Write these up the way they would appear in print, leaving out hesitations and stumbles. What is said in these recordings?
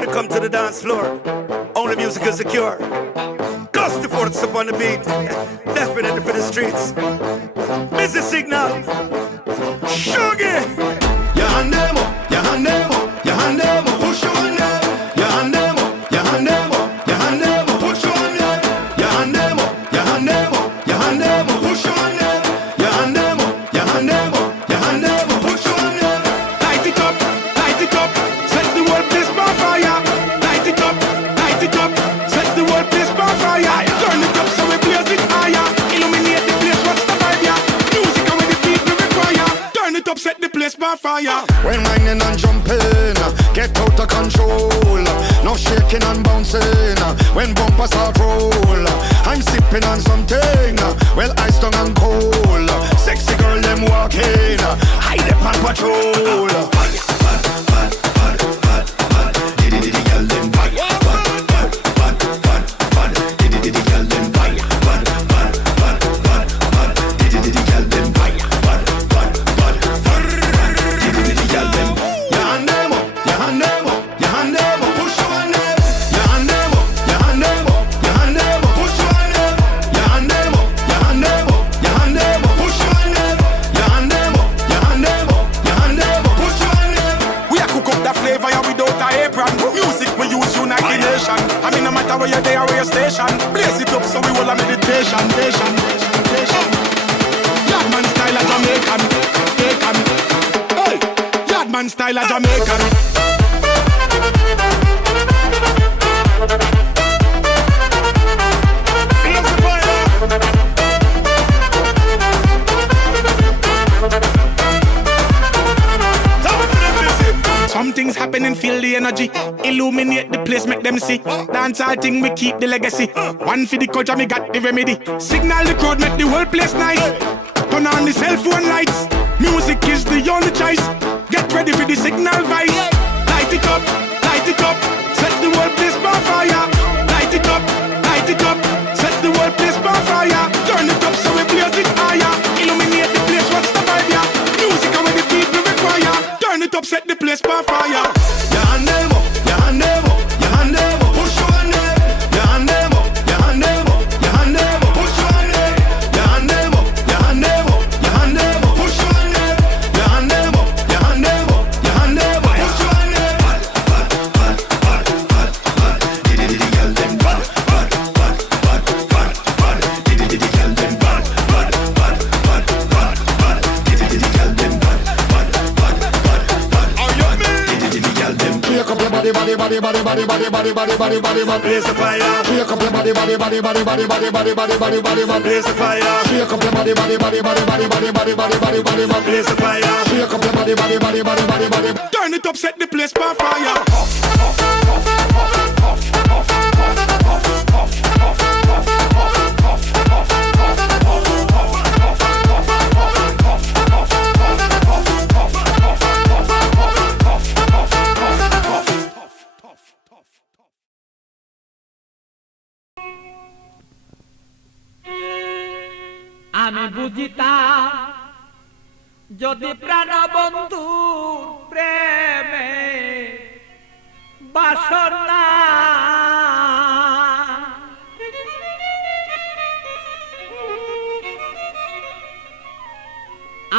when it comes to the dance floor, only music is secure. Gusty forts up on the beat, definitely for the streets. Busy signal, Shuggy. Yahandemo, Yahandemo, Yahandemo, push your hand up. Yahandemo, Yahandemo, Yahandemo, push your hand up. Yahandemo, Yahandemo, Yahandemo, push your hand up. Yahandemo, Yahandemo, Yahandemo, push your hand up. Light it up, set the world place on fire. Light it up, set the world place on fire. Turn it up so we blaze it higher. Illuminate the place, what's the vibe, yeah? Music and with the beat we require. Turn it up, set the place on fire. When whining and jumping, get out of control. No shaking and bouncing. When bumpers start roll, I'm sipping on something. Well, ice tongue and cold. Sexy girl them walking, hide them on patrol. Blaze it up so we will have meditation. Yardman style of Jamaican. Hey, Yardman style of Jamaican. Something's happening, feel the energy. Illuminate the place, make them see. Dance all thing, we keep the legacy. One for the culture, me got the remedy. Signal the crowd, make the whole place nice. Turn on the cell phone lights. Music is the only choice. Get ready for the signal vibe. Light it up, set the whole place on fire. Light it up, set the whole place on fire. Turn it up so we blaze it higher. Illuminate the place, what's the vibe, yeah? Music and with the beat we require. Turn it up, set the place on fire. Yahandemo, Yahandemo, Yahandemo, push your hand up. Yahandemo, Yahandemo, Yahandemo, push your hand up. Yahandemo, Yahandemo, Yahandemo, push your hand up. Yahandemo, Yahandemo, Yahandemo, push your hand up. Shake up your body, blaze the fire. Shake up your body, blaze the fire. Shake up your body, blaze the fire. Shake up your body. Turn it up, set the place on fire. আমি বুঝিতা যদি প্রাণ বন্ধু প্রেমে বাসনা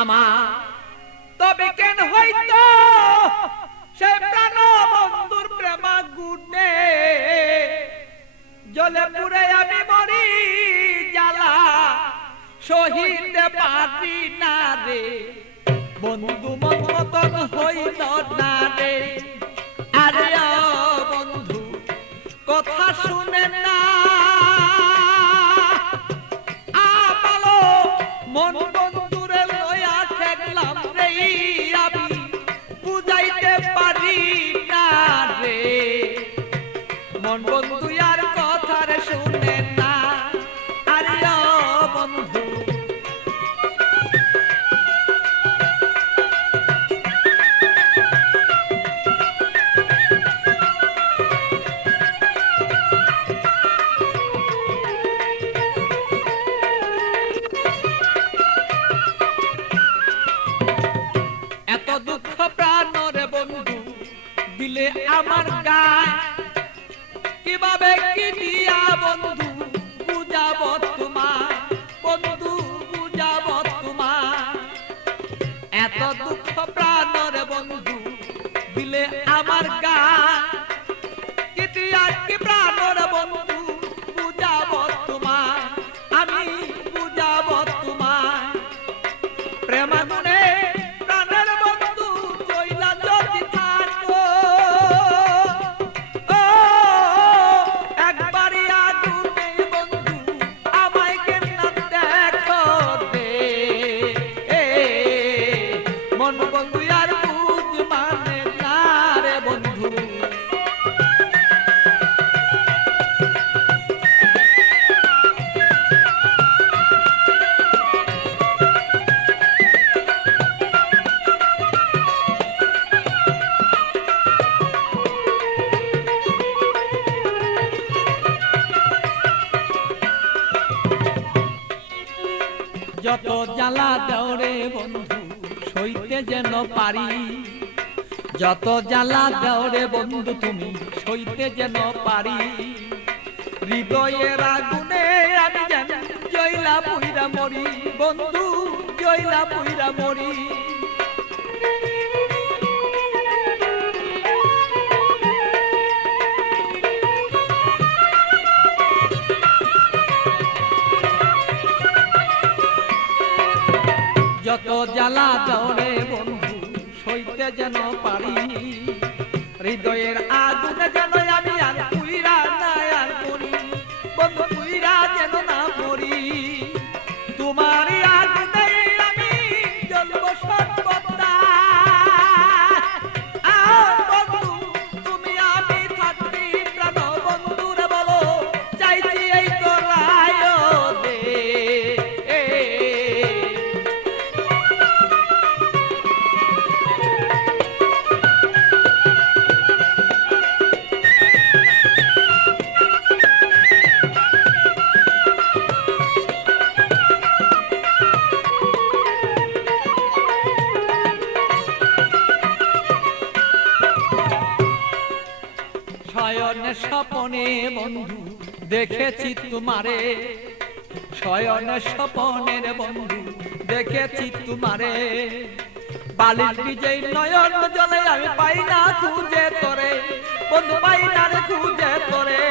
আমার তবে কেন হইতো সে প্রাণ বন্ধুর প্রেম গুণে জলে পুরে আমি মরি জ্বালা সহিতে পারি না রে বন্ধু মতন হইল না রে আরে বন্ধু কথা শুনে না আমালো মন বন্ধুরে লয়া ঠেকলাম রে আমি বুঝাইতে পারি না রে মন বন্ধু আর কথা রে শুনে না আরে বন্ধু দিলে আমার গায় কিভাবে কি দিয়া বন্ধু বুঝাবো তোমার, বন্ধু বুঝাবো তোমার এত দুঃখ প্রাণর বন্ধু দিলে আমার গায় কি দিয়া কি প্রাণর বন্ধু বুঝাবো তোমার, আমি বুঝাবো তোমার প্রেমাগুনে প্রাণের বন্ধু জইলা যদি থাকো ও একবারই আগুনে বন্ধু আমায় কেন দেখো দে মন বন্ধু আর বুঝ মানে না রে বন্ধু। যত জ্বালা দেওরে বন্ধু সইতে যেন পারি, যত জ্বালা দেওরে বন্ধু তুমি সইতে যেন পারি হৃদয়ের আগুনে আমি যেন জয়লা পুইরা মরি বন্ধু জয়লা পুইরা মরি। যত জ্বালা দৌড়ে বন্ধু সইতে যেন পারি হৃদয়ের আগুনে যেন আমি আর পুইরা না আর মরি বন্ধু পুইরা যেন না মরি তোমার আগুনে আমি জ্বলব সর্বদা বন্ধু তুমি আমি থাকবি প্রাণ বন্ধুরে বলো চাইছি এই তো রায় দে শয়নে স্বপনে বন্ধু দেখেছি তোমারে, শয়নে স্বপনের বন্ধু দেখেছি তোমারে বালির বিজয় নয়ন জলে আমি পাই না খুঁজে তোরে বন্ধু পাই না রে খুঁজে তোরে।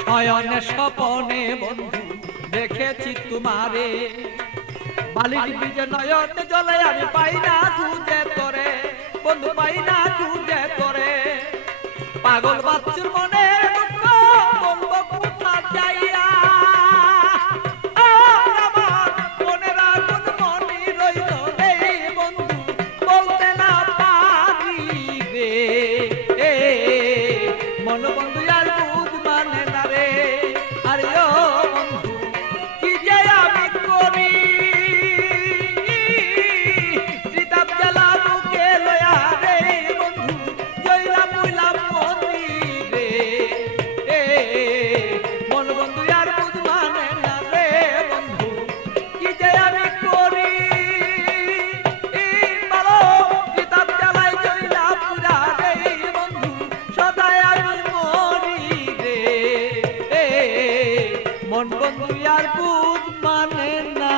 শয়নে স্বপনে বন্ধু দেখেছি তোমারে বালির বীজে নয়ন জলে আমি পাই না খুঁজে তোরে বন্ধু পাই না খুঁজে তোরে পাগল বাচ্চুর মনে দুঃখ বলবো কোথা যাইয়া আমার মনের আগুন মনে রইল এই বন্ধু বলতে না পারি রে মন বন্ধু আর বুঝ মানে না রে আরে ও বন্ধু কি যে আমি করি সীতাপ জ্বালা বুকে লয়া রে বন্ধু জয়লা মুইলা মনি রে মন বন্ধু আর বুঝ মানে না রে বন্ধু কি যে আমি করি বলো সীতাপ জ্বালাই জয়লা পুরা রে বন্ধু সদাই আমি মরি রে মন বন্ধু আর বুঝ মানে না।